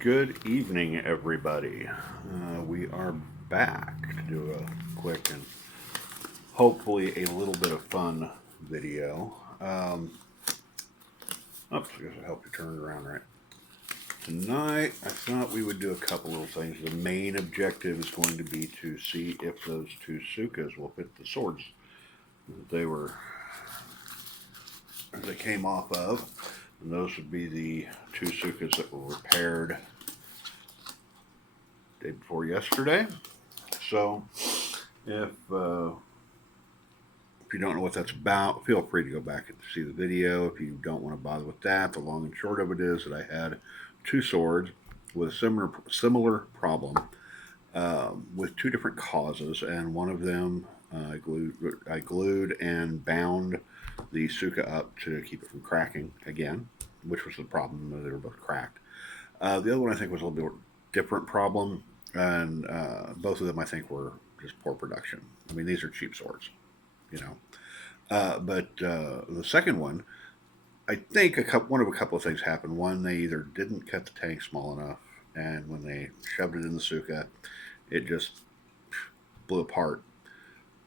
Good evening, everybody. We are back to do a quick and hopefully a little bit of fun video. Oops, I guess I helped you turn it around right. Tonight, I thought we would do a couple little things. The main objective is going to be to see if those two Tsukas will fit the swords that they came off of. And those would be the two Tsukas that were repaired day before yesterday. So, if if you don't know what that's about, feel free to go back and see the video. If you don't want to bother with that, the long and short of it is that I had two swords with a similar problem with two different causes, and one of them I glued and bound the Tsuka up to keep it from cracking again, which was the problem. They were both cracked. The other one I think was a little bit different problem, and both of them I think were just poor production. I mean, these are cheap swords, you know. But the second one, I think one of a couple of things happened. One, they either didn't cut the tank small enough, and when they shoved it in the Tsuka, it just blew apart.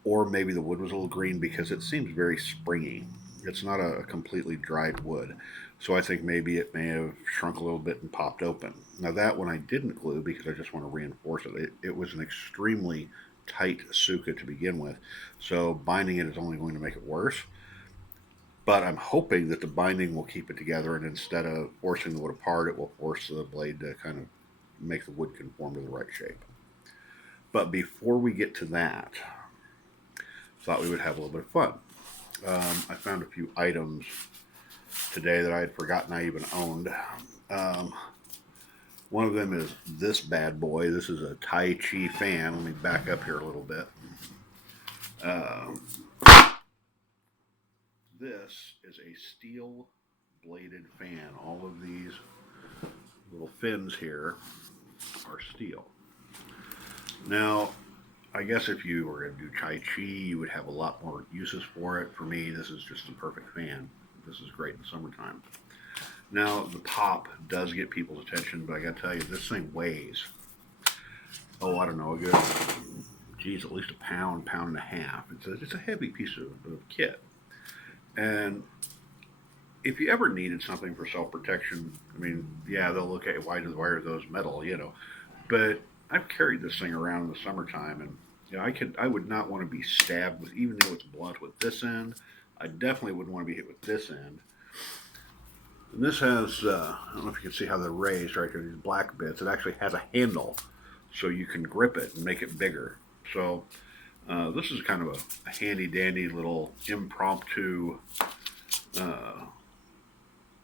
Or maybe the wood was a little green because it seems very springy. It's not a completely dried wood. So I think maybe it may have shrunk a little bit and popped open. Now, that one I didn't glue because I just want to reinforce it. It was an extremely tight Tsuka to begin with. So binding it is only going to make it worse. But I'm hoping that the binding will keep it together, and instead of forcing the wood apart, it will force the blade to kind of make the wood conform to the right shape. But before we get to that, thought we would have a little bit of fun. I found a few items today that I had forgotten I even owned. Um, One of them is this bad boy. This is a Tai Chi fan. Let me back up here a little bit. Um, this is a steel bladed fan. All of these little fins here are steel. Now, I guess if you were going to do Tai Chi, you would have a lot more uses for it. For me, this is just the perfect fan. This is great in the summertime. Now, the pop does get people's attention, but I got to tell you, this thing weighs, oh, I don't know, a good, geez, at least a pound, pound and a half. It's a heavy piece of kit. And if you ever needed something for self protection, I mean, yeah, they'll look at why are those metal. But I've carried this thing around in the summertime, and I would not want to be stabbed with, even though it's blunt with this end. I definitely wouldn't want to be hit with this end. And this has, I don't know if you can see how they're raised right here, these black bits. It actually has a handle so you can grip it and make it bigger. So this is kind of a handy dandy little impromptu uh,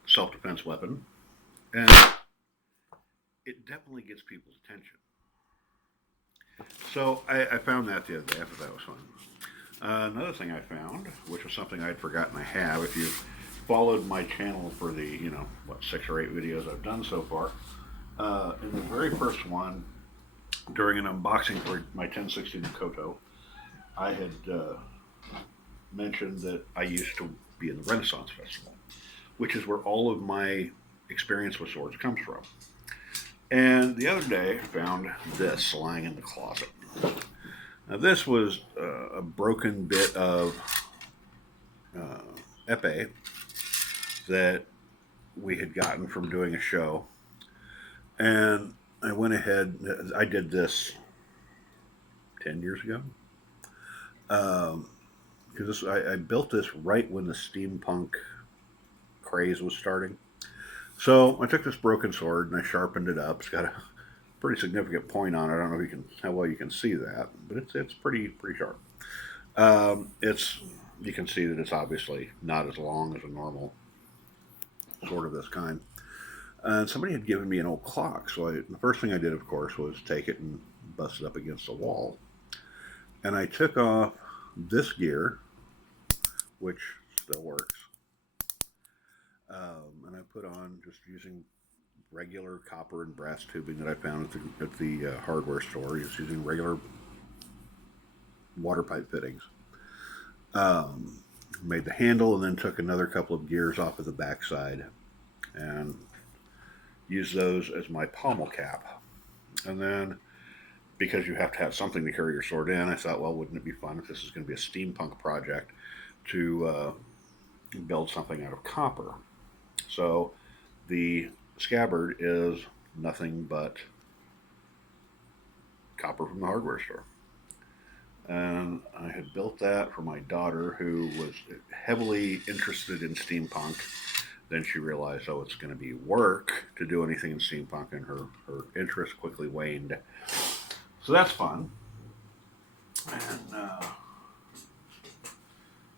self defense weapon. And it definitely gets people's attention. So I found that the other day. I thought that was fun. Another thing I found, which was something I'd forgotten I have, if you followed my channel for the, 6 or 8 videos I've done so far, in the very first one, during an unboxing for my 1060 Koto, I had mentioned that I used to be in the Renaissance Festival, which is where all of my experience with swords comes from. And the other day, I found this lying in the closet. Now, this was a broken bit of uh, epee that we had gotten from doing a show. And I went ahead, I did this 10 years ago. Because I built this right when the steampunk craze was starting. So I took this broken sword and I sharpened it up. It's got a pretty significant point on it. I don't know if how well you can see that, but it's pretty sharp. It's You can see that it's obviously not as long as a normal sword of this kind. And somebody had given me an old clock, so the first thing I did, of course, was take it and bust it up against the wall. And I took off this gear, which still works, and I put on, just using regular copper and brass tubing that I found at the hardware store, just using regular water pipe fittings. Made the handle and then took another couple of gears off of the backside, and use those as my pommel cap. And then, because you have to have something to carry your sword in, I thought, well, wouldn't it be fun if this is going to be a steampunk project to build something out of copper? So the scabbard is nothing but copper from the hardware store. And I had built that for my daughter, who was heavily interested in steampunk. Then she realized, oh, it's going to be work to do anything in steampunk, and her interest quickly waned. So that's fun. And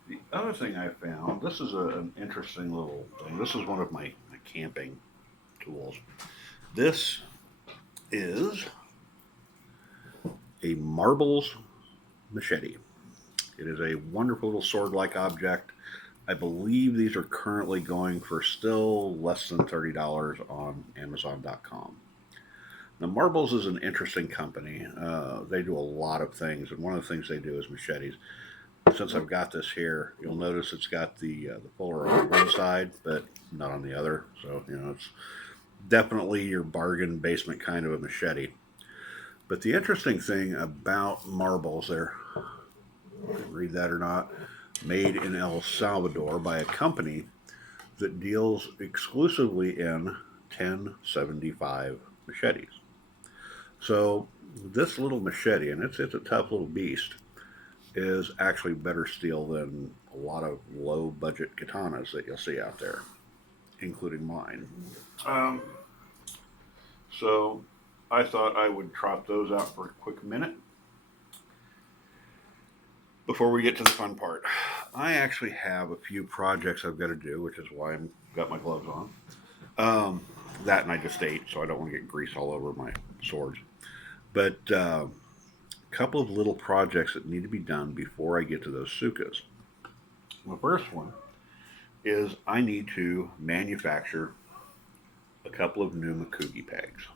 the other thing I found, this is an interesting little thing. This is one of my camping tools. This is a marbles machete. It is a wonderful little sword-like object. I believe these are currently going for still less than $30 on Amazon.com. Now, Marbles is an interesting company. They do a lot of things, and one of the things they do is machetes. Since I've got this here, you'll notice it's got the fuller on one side, but not on the other. So, it's definitely your bargain basement kind of a machete. But the interesting thing about Marbles, there, you can read that or not, made in El Salvador by a company that deals exclusively in 1075 machetes. So this little machete, and it's a tough little beast, is actually better steel than a lot of low budget katanas that you'll see out there, including mine. Um, so I thought I would trot those out for a quick minute before we get to the fun part. I actually have a few projects I've got to do, which is why I've got my gloves on. That and I just ate, so I don't want to get grease all over my swords. But a couple of little projects that need to be done before I get to those Tsukas. The first one is I need to manufacture a couple of new Mekugi pegs.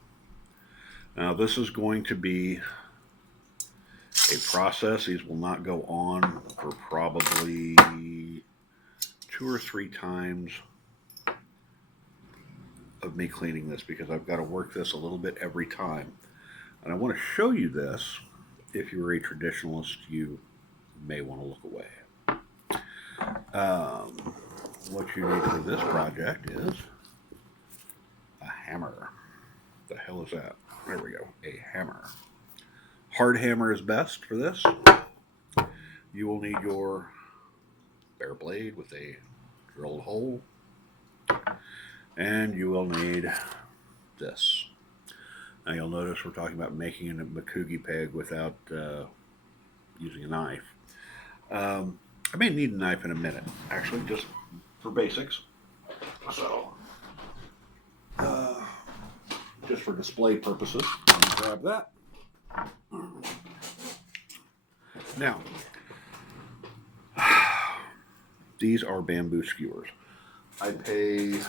Now, this is going to be a process. These will not go on for probably 2 or 3 times of me cleaning this, because I've got to work this a little bit every time. And I want to show you this. If you're a traditionalist, you may want to look away. What you need for this project is a hammer. The hell is that? There we go. A hammer. Hard hammer is best for this. You will need your bare blade with a drilled hole. And you will need this. Now you'll notice we're talking about making a Mekugi peg without using a knife. I may need a knife in a minute, actually, just for basics. So, just for display purposes, let me grab that. Now, these are bamboo skewers. I pay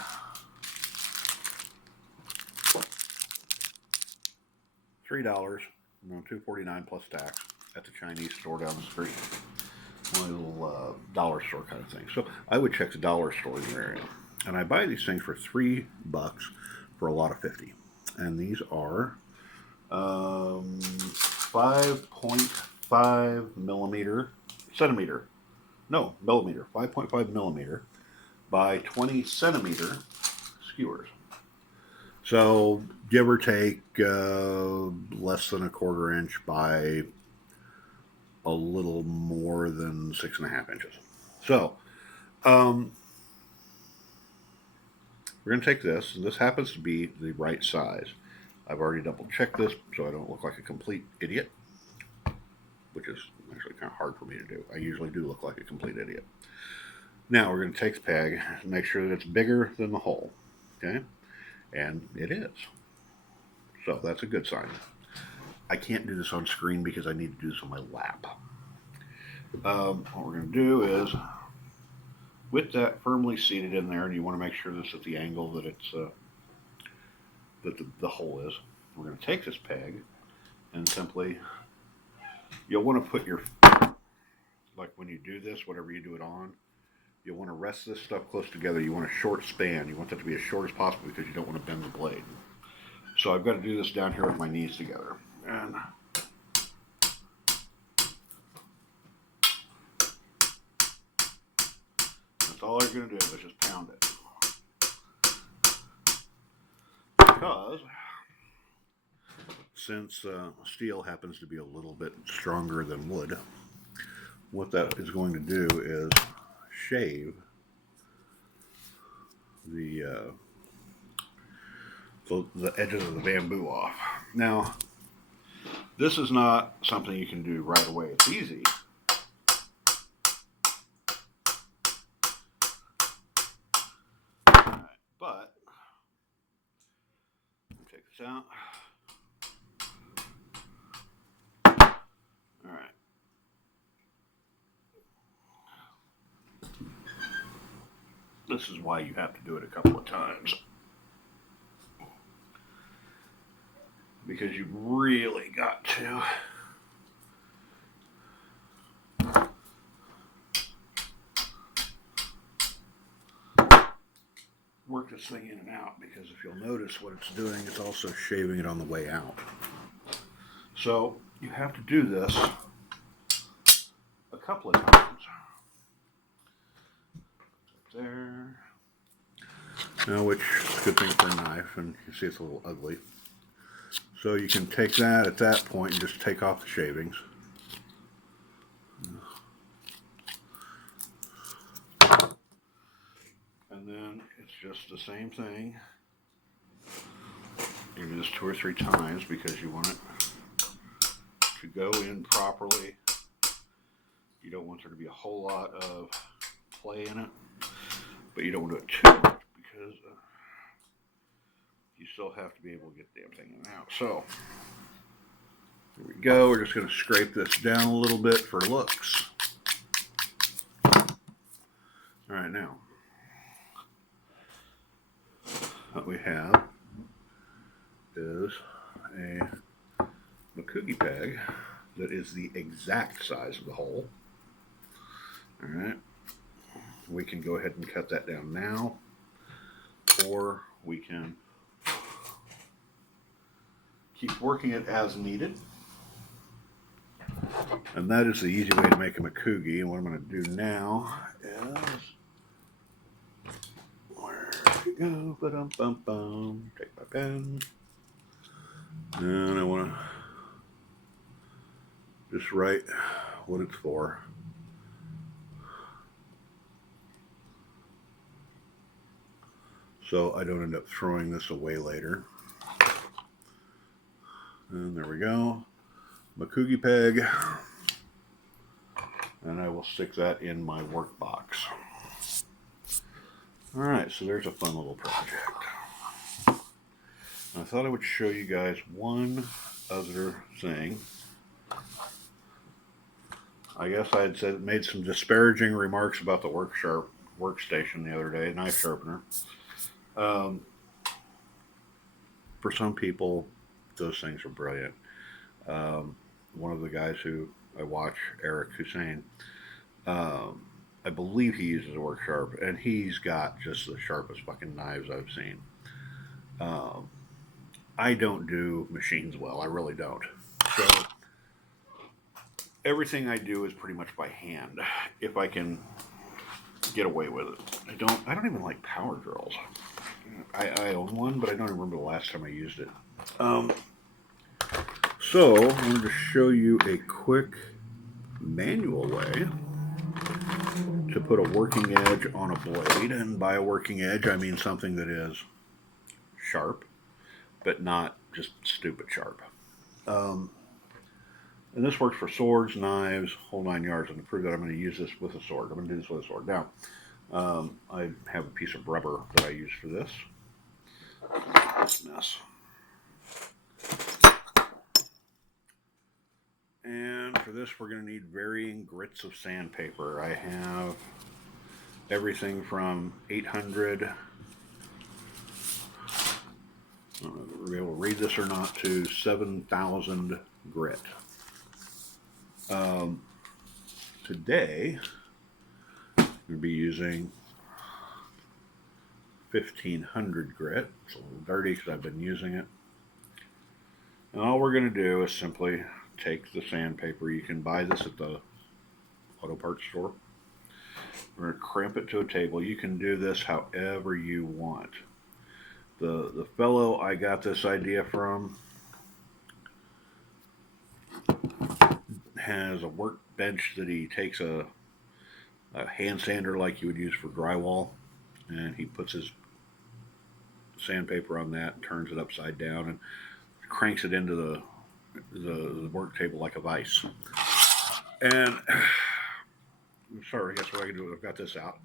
$3, $2.49 plus tax at the Chinese store down the street. One little dollar store kind of thing. So I would check the dollar store in your area, and I buy these things for $3 for a lot of 50. And these are 5.5 millimeter centimeter. No, millimeter. 5.5 millimeter by 20 centimeter skewers. So give or take less than a quarter inch by a little more than 6.5 inches. So we're going to take this, and this happens to be the right size. I've already double checked this so I don't look like a complete idiot, which is actually kind of hard for me to do. I usually do look like a complete idiot. Now we're going to take the peg and make sure that it's bigger than the hole. Okay? And it is. So that's a good sign. I can't do this on screen because I need to do this on my lap. What we're going to do is, with that firmly seated in there, and you want to make sure this is at the angle that it's that the hole is, we're going to take this peg and simply, you'll want to put your, like when you do this, whatever you do it on, You want to rest this stuff close together. You want a short span. You want that to be as short as possible because you don't want to bend the blade. So I've got to do this down here with my knees together. And that's all I'm going to do is just pound it. Because since steel happens to be a little bit stronger than wood, what that is going to do is shave the edges of the bamboo off. Now, this is not something you can do right away. It's easy. But take this out. All right. This is why you have to do it a couple of times. Because you've really got to work this thing in and out, because if you'll notice what it's doing, it's also shaving it on the way out. So you have to do this a couple of times. There. Now, which is a good thing for a knife, and you see it's a little ugly. So you can take that at that point and just take off the shavings. And then it's just the same thing. You do this 2 or 3 times because you want it to go in properly. You don't want there to be a whole lot of play in it, but you don't want to do it too much because you still have to be able to get the damn thing in and out. So here we go. We're just going to scrape this down a little bit for looks. All right, now what we have is a Mekugi peg that is the exact size of the hole. All right, we can go ahead and cut that down now, or we can keep working it as needed. And that is the easy way to make a Mekugi. And what I'm going to do now is, where we go, ba-dum-bum-bum, take my pen, and I want to just write what it's for. So I don't end up throwing this away later. And there we go. Mekugi peg. And I will stick that in my work box. Alright, so there's a fun little project. I thought I would show you guys one other thing. I guess I had made some disparaging remarks about the workstation the other day, knife sharpener. For some people, those things are brilliant. One of the guys who I watch, Eric Hussein, I believe he uses a work sharp, and he's got just the sharpest fucking knives I've seen. I don't do machines well. I really don't. So everything I do is pretty much by hand, if I can get away with it. I don't even like power drills. I own one, but I don't even remember the last time I used it. So I'm going to show you a quick manual way to put a working edge on a blade. And by a working edge, I mean something that is sharp, but not just stupid sharp. And this works for swords, knives, whole 9 yards. And to prove that, I'm going to use this with a sword. I'm going to do this with a sword. Now, I have a piece of rubber that I use for this. This mess. And for this, we're going to need varying grits of sandpaper. I have everything from 800, I don't know if we'll be able to read this or not, to 7,000 grit. Today, going to be using 1500 grit. It's a little dirty because I've been using it. And all we're going to do is simply take the sandpaper. You can buy this at the auto parts store. We're going to cramp it to a table. You can do this however you want. The fellow I got this idea from has a workbench that he takes a hand sander like you would use for drywall, and he puts his sandpaper on that and turns it upside down and cranks it into the work table like a vise. And sorry, guess what I can do? I've got this out.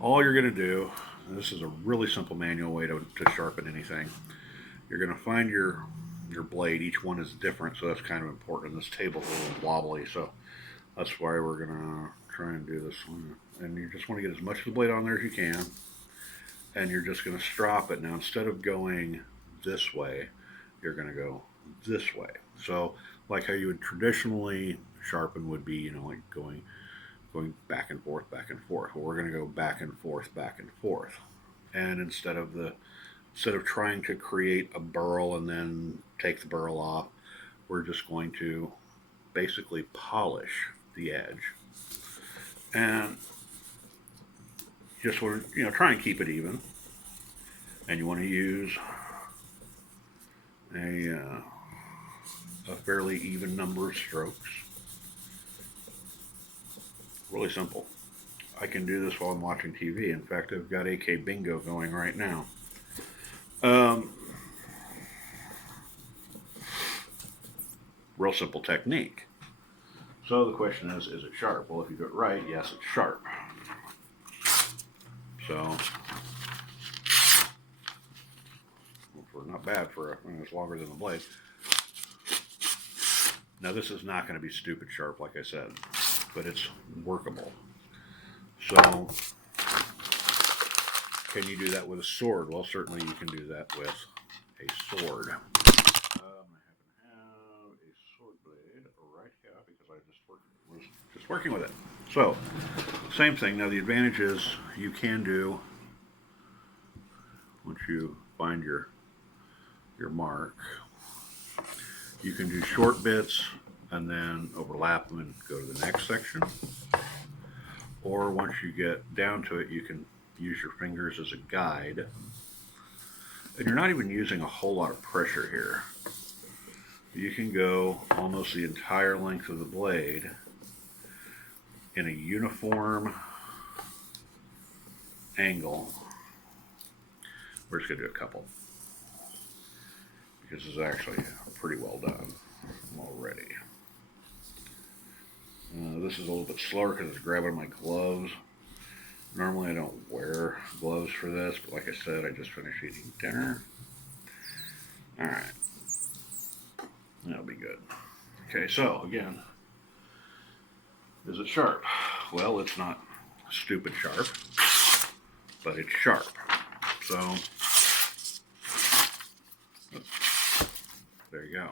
All you're going to do, this is a really simple manual way to sharpen anything. You're going to find your blade. Each one is different, so that's kind of important. This table's a little wobbly, so that's why we're going to try and do this one. And you just want to get as much of the blade on there as you can, and you're just going to strop it. Now, instead of going this way, you're going to go this way. So, like how you would traditionally sharpen would be, like going back and forth, back and forth. Well, we're going to go back and forth, back and forth. And instead of trying to create a burl and then take the burl off, we're just going to basically polish the edge. And just want to, try and keep it even. And you want to use a fairly even number of strokes. Really simple. I can do this while I'm watching TV. In fact, I've got AK Bingo going right now. Real simple technique. So the question is it sharp? Well, if you do it right, yes, it's sharp. So, not bad for it's longer than the blade. Now, this is not going to be stupid sharp, like I said, but it's workable. So, can you do that with a sword? Well, certainly you can do that with a sword. I happen to have a sword blade right here because I was just working with it. So, same thing. Now, the advantage is you can do, once you find your mark, you can do short bits and then overlap them and go to the next section. Or once you get down to it, you can use your fingers as a guide. And you're not even using a whole lot of pressure here. You can go almost the entire length of the blade in a uniform angle. We're just going to do a couple, because it's actually pretty well done already. This is a little bit slower because it's grabbing my gloves. Normally I don't wear gloves for this, but like I said, I just finished eating dinner. Alright. That'll be good. Okay, so again, is it sharp? Well, it's not stupid sharp, but it's sharp. So, there you go.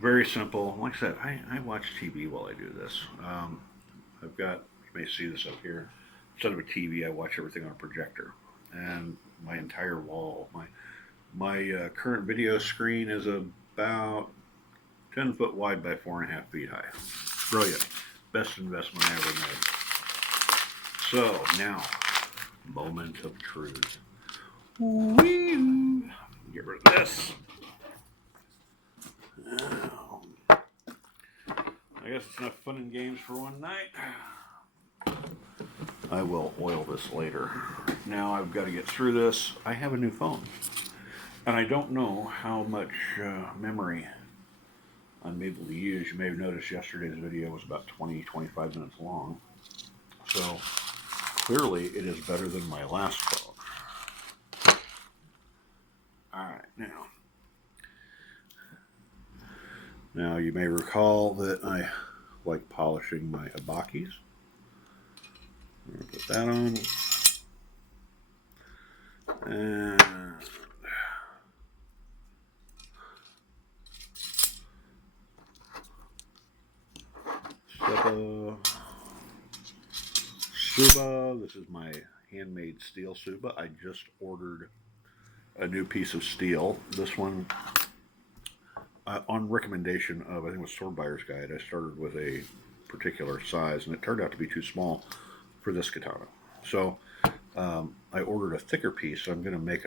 Very simple. Like I said, I watch TV while I do this. I've got, you may see this up here. Instead of a TV, I watch everything on a projector. And my entire wall, my current video screen is about 10 foot wide by 4.5 feet high. Brilliant. Best investment I ever made. So, now, moment of truth. Whee! Get rid of this. I guess it's enough fun and games for one night. I will oil this later. Now I've got to get through this. I have a new phone, and I don't know how much memory I'm able to use. You may have noticed yesterday's video was about 20-25 minutes long. So clearly it is better than my last phone. Alright, now you may recall that I like polishing my habakis. I'm going to put that on. And Tsuba. This is my handmade steel Tsuba. I just ordered a new piece of steel. This one, on recommendation of, I think it was Sword Buyer's Guide, I started with a particular size, and it turned out to be too small for this katana. So I ordered a thicker piece, so I'm going to make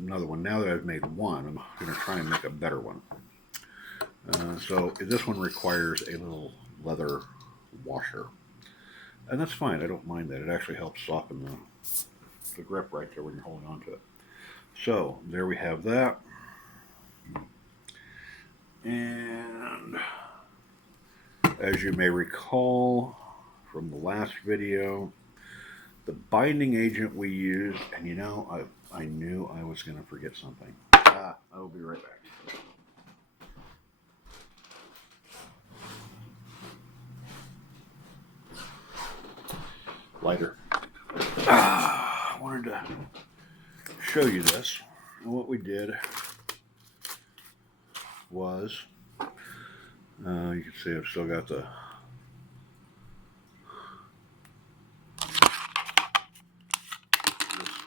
another one. Now that I've made one, I'm going to try and make a better one. So this one requires a little leather washer. And that's fine. I don't mind that. It actually helps soften the grip right there when you're holding on to it. So there we have that. And as you may recall from the last video, the binding agent we used, and you know, I knew I was going to forget something. I will be right back. Lighter. I wanted to show you this. And what we did was, you can see I've still got the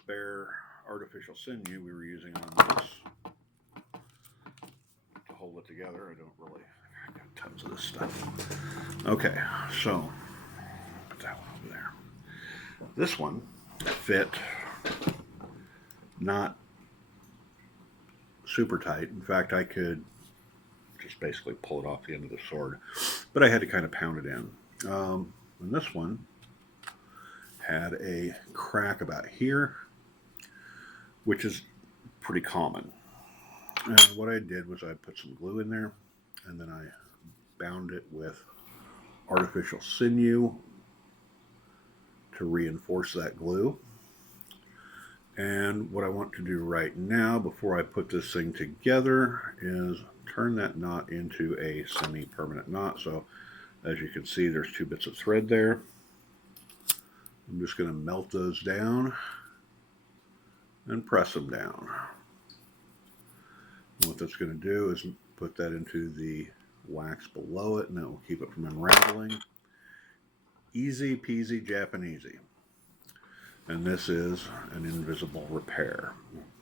spare artificial sinew we were using on this to hold it together. I got tons of this stuff. Okay, so put that one over there. This one fit not super tight. In fact, I could just basically pull it off the end of the sword, but I had to kind of pound it in. And this one had a crack about here, which is pretty common. And what I did was I put some glue in there, and then I bound it with artificial sinew to reinforce that glue. And what I want to do right now, before I put this thing together, is turn that knot into a semi-permanent knot. So as you can see, there's 2 bits of thread there. I'm just going to melt those down and press them down. And what that's going to do is put that into the wax below it, and that will keep it from unraveling. Easy peasy Japanesey. And this is an invisible repair.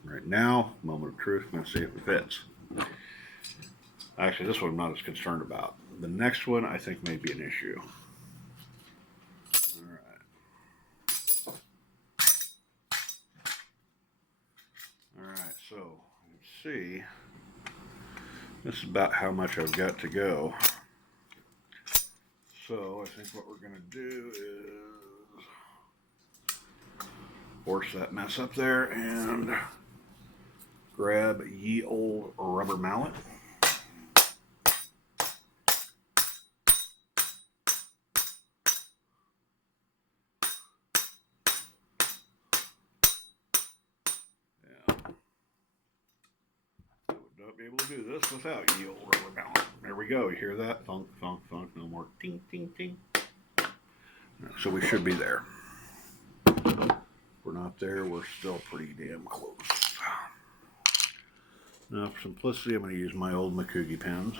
Right now, moment of truth, I'm going to see if it fits. Actually, this one I'm not as concerned about. The next one I think may be an issue. Alright, so you can see this is about how much I've got to go. So I think what we're going to do is force that mess up there and grab ye old rubber mallet. Be able to do this without ye old rubber mallet. There we go. You hear that? Thunk, thunk, thunk. No more ting, ting, ting. So we should be there. If we're not there, we're still pretty damn close. Now, for simplicity, I'm going to use my old Mekugi pens.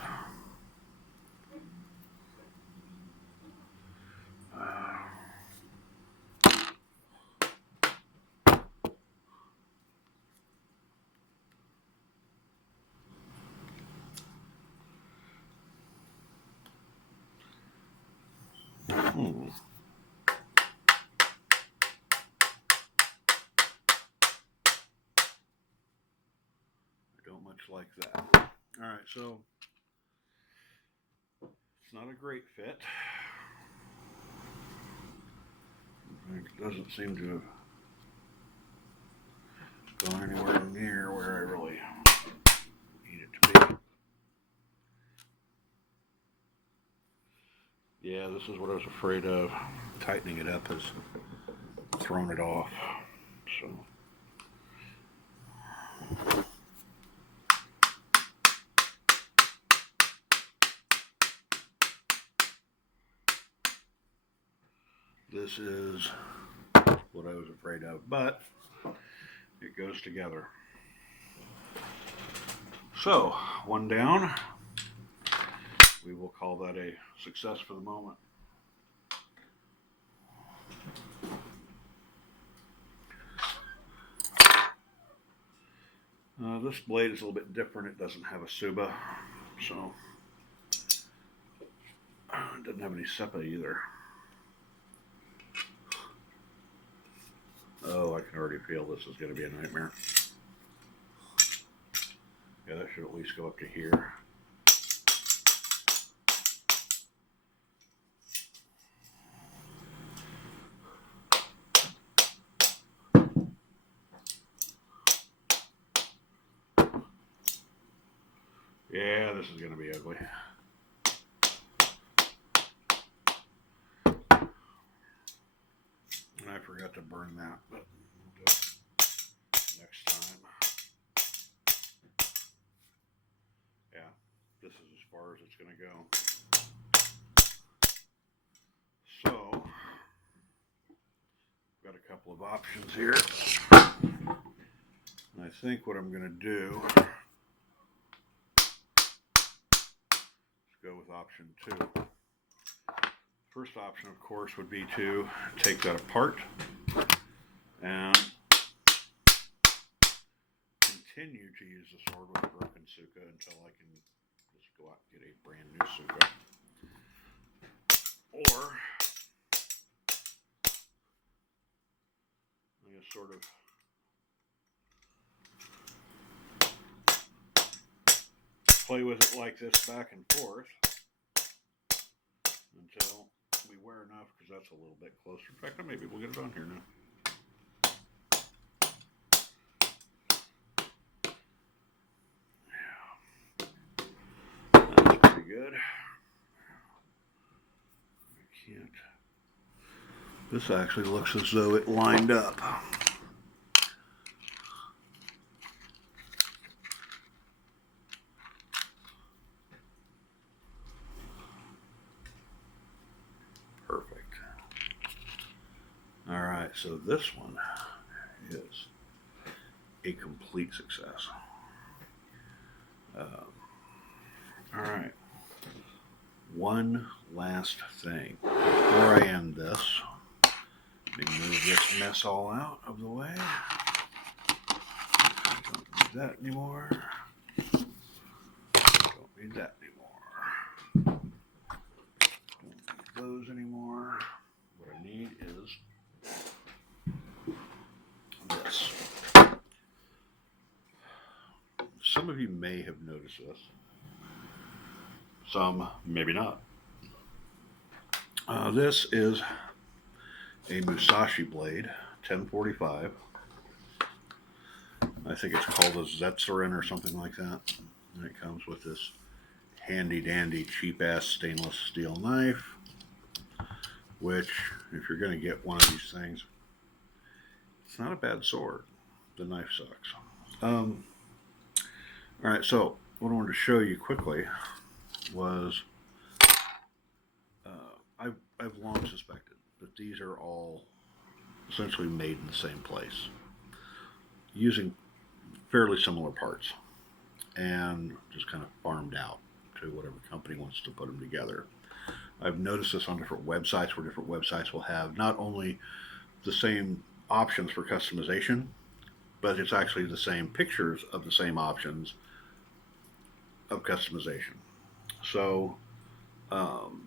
Don't much like that. Alright, so it's not a great fit. It doesn't seem to have gone anywhere near where I really need it to be. Yeah, this is what I was afraid of. Tightening it up has thrown it off. So this is what I was afraid of, but it goes together. So, one down. We will call that a success for the moment. This blade is a little bit different. It doesn't have a Tsuba, so it doesn't have any Seppa either. Oh, I can already feel this is going to be a nightmare. Yeah, that should at least go up to here. Yeah, this is going to be ugly. And I forgot to burn that, but we'll do it next time. Yeah, this is as far as it's going to go. So, got a couple of options here. And I think what I'm going to do is go with option 2. First option, of course, would be to take that apart and continue to use the sword with a broken Tsuka until I can just go out and get a brand new Tsuka. Or I'm going to sort of play with it like this back and forth until we wear enough, because that's a little bit closer. In fact, maybe we'll get it on here now. Yeah. That's pretty good. I can't. This actually looks as though it lined up. Perfect. All right, so this one is a complete success. All right. One last thing before I end this. Let me move this mess all out of the way. Don't need that anymore. Don't need that anymore. Don't need those anymore. What I need is this. Some of you may have noticed this. Some, maybe not. This is a Musashi blade, 1045. I think it's called a Zetsurin or something like that. And it comes with this handy dandy cheap ass stainless steel knife, which, if you're going to get one of these things, it's not a bad sword. The knife sucks. All right, so what I wanted to show you quickly was I've long suspected that these are all essentially made in the same place, using fairly similar parts, and just kind of farmed out to whatever company wants to put them together. I've noticed this on different websites, where different websites will have not only the same options for customization, but it's actually the same pictures of the same options of customization. So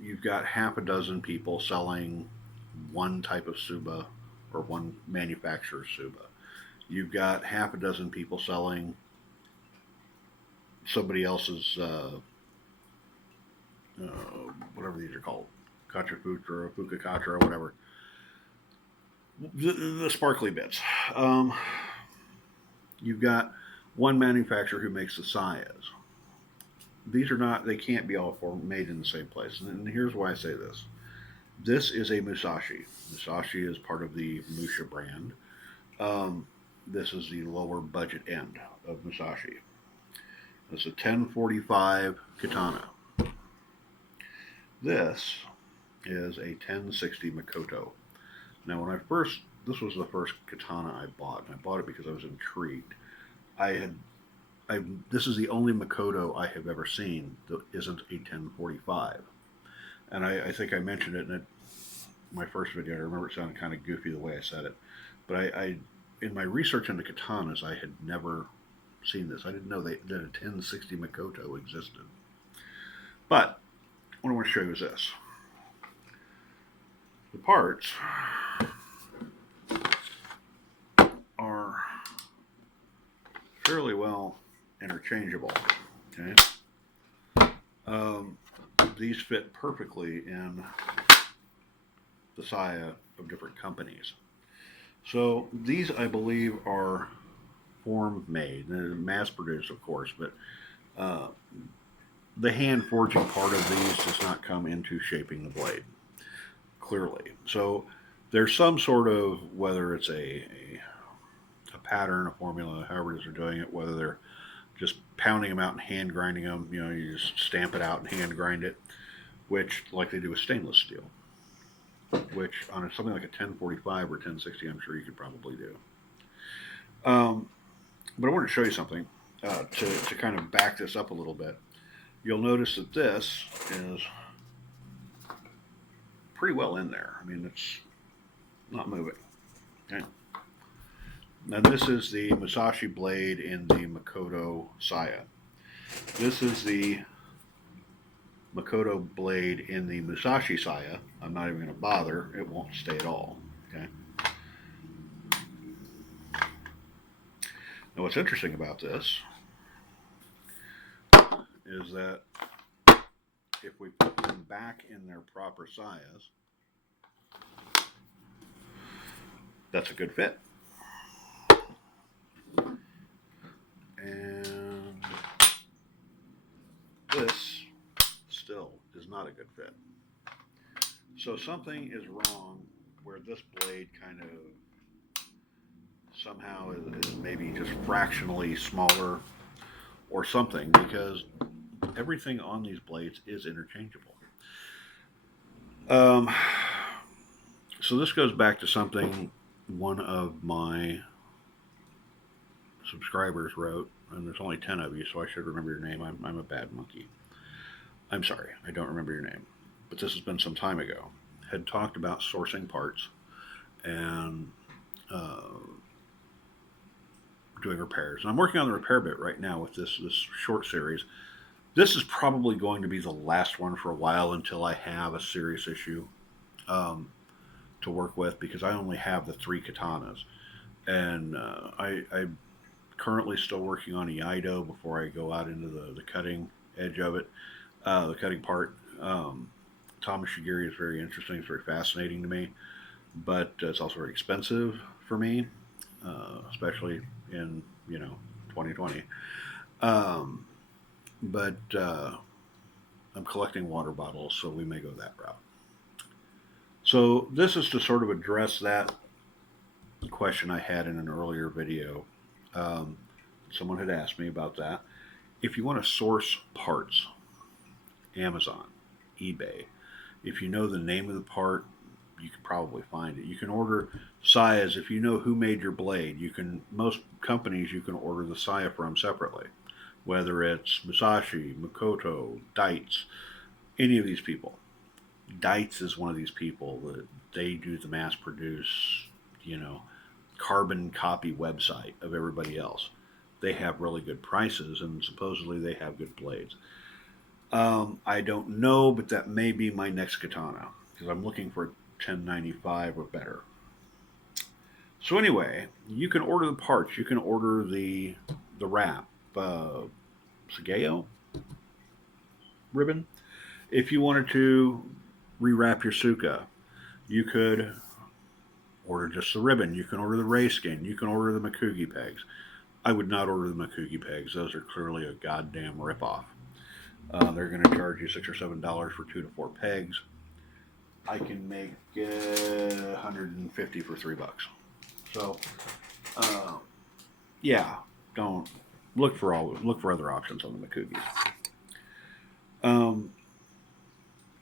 you've got half a dozen people selling one type of Tsuba or one manufacturer's Tsuba. You've got half a dozen people selling somebody else's, whatever these are called, Kachafutra or Fukakatra or whatever. The sparkly bits. You've got one manufacturer who makes the sayas. These are not, they can't be all made in the same place. And here's why I say this. This is a Musashi. Musashi is part of the Musha brand. This is the lower budget end of Musashi. It's a 1045 Katana. This is a 1060 Makoto. Now, this was the first Katana I bought, and I bought it because I was intrigued. This is the only Makoto I have ever seen that isn't a 1045. And I think I mentioned it in my first video. I remember it sounded kind of goofy the way I said it. But in my research into katanas, I had never seen this. I didn't know that a 1060 Makoto existed. But what I want to show you is this. The parts are fairly well interchangeable. Okay, these fit perfectly in the saya of different companies. So these, I believe, are form made, mass produced, of course, but uh, the hand forging part of these does not come into shaping the blade clearly. So there's some sort of, whether it's a pattern, a formula, however it is they're doing it, whether they're just pounding them out and hand grinding them, you just stamp it out and hand grind it, which like they do with stainless steel, which on something like a 1045 or 1060, I'm sure you could probably do. But I want to show you something to kind of back this up a little bit. You'll notice that this is pretty well in there. I mean, it's not moving. Okay. Now this is the Musashi blade in the Makoto saya. This is the Makoto blade in the Musashi saya. I'm not even going to bother. It won't stay at all. Okay. Now what's interesting about this is that if we put them back in their proper size, that's a good fit. And this still is not a good fit. So something is wrong where this blade kind of somehow is maybe just fractionally smaller or something, because everything on these blades is interchangeable. Um, so this goes back to something one of my subscribers wrote, and there's only 10 of you, so I should remember your name. I'm a bad monkey. I'm sorry, I don't remember your name. But this has been some time ago. Had talked about sourcing parts and doing repairs. And I'm working on the repair bit right now with this short series. This is probably going to be the last one for a while until I have a serious issue um, to work with, because I only have the 3 katanas. And I'm currently still working on Iaido before I go out into the cutting edge of it, the cutting part. Thomas Shigiri is very interesting. It's very fascinating to me, but it's also very expensive for me, especially in 2020. Um, but I'm collecting water bottles, so we may go that route. So this is to sort of address that question I had in an earlier video. Um, Someone had asked me about that. If you want to source parts, Amazon, eBay, if you know the name of the part, you can probably find it. You can order sayas if you know who made your blade. Most companies you can order the saya from separately, whether it's Musashi, Makoto, Dites, any of these people. Dites is one of these people that they do the mass produce, you know, carbon copy website of everybody else. They have really good prices, and supposedly they have good blades. I don't know, but that may be my next katana, because I'm looking for 1095 or better. So anyway, you can order the parts. You can order the wrap, Sageo ribbon. If you wanted to rewrap your Tsuka, you could order just the ribbon. You can order the ray skin. You can order the Mekugi pegs. I would not order the Mekugi pegs. Those are clearly a goddamn ripoff. They're going to charge you $6 or $7 for 2 to 4 pegs. I can make 150 for $3. So, uh, yeah, don't look for other options on the Mekugis. Um,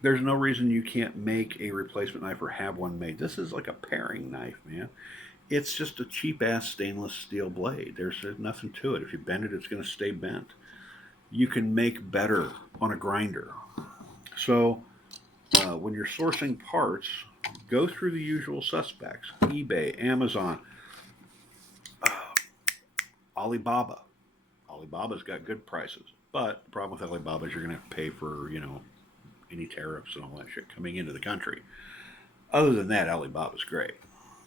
there's no reason you can't make a replacement knife or have one made. This is like a paring knife, man. It's just a cheap ass stainless steel blade. There's nothing to it. If you bend it, it's going to stay bent. You can make better on a grinder. So when you're sourcing parts, go through the usual suspects: eBay, Amazon, uh, Alibaba. Alibaba's got good prices, but the problem with Alibaba is you're going to have to pay for any tariffs and all that shit coming into the country. Other than that, Alibaba's great.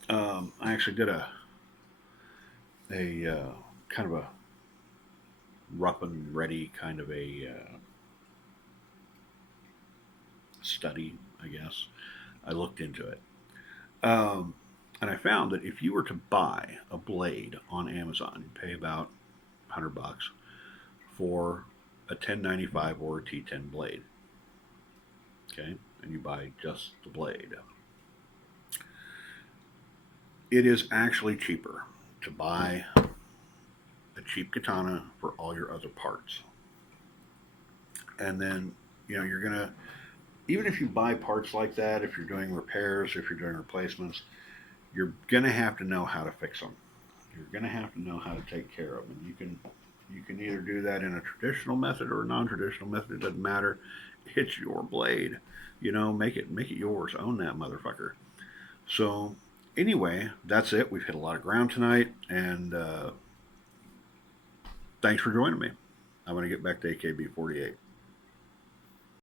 I actually did a kind of a rough and ready kind of a study, I guess. I looked into it. Um, and I found that if you were to buy a blade on Amazon, you pay about 100 bucks for a 1095 or a T10 blade. Okay, and you buy just the blade. It is actually cheaper to buy a cheap katana for all your other parts. And then, you're going to, even if you buy parts like that, if you're doing repairs, if you're doing replacements, you're going to have to know how to fix them. You're going to have to know how to take care of them. You can either do that in a traditional method or a non-traditional method. It doesn't matter. It's your blade. Make it yours. Own that motherfucker. So anyway, that's it. We've hit a lot of ground tonight, and thanks for joining me. I'm going to get back to AKB 48.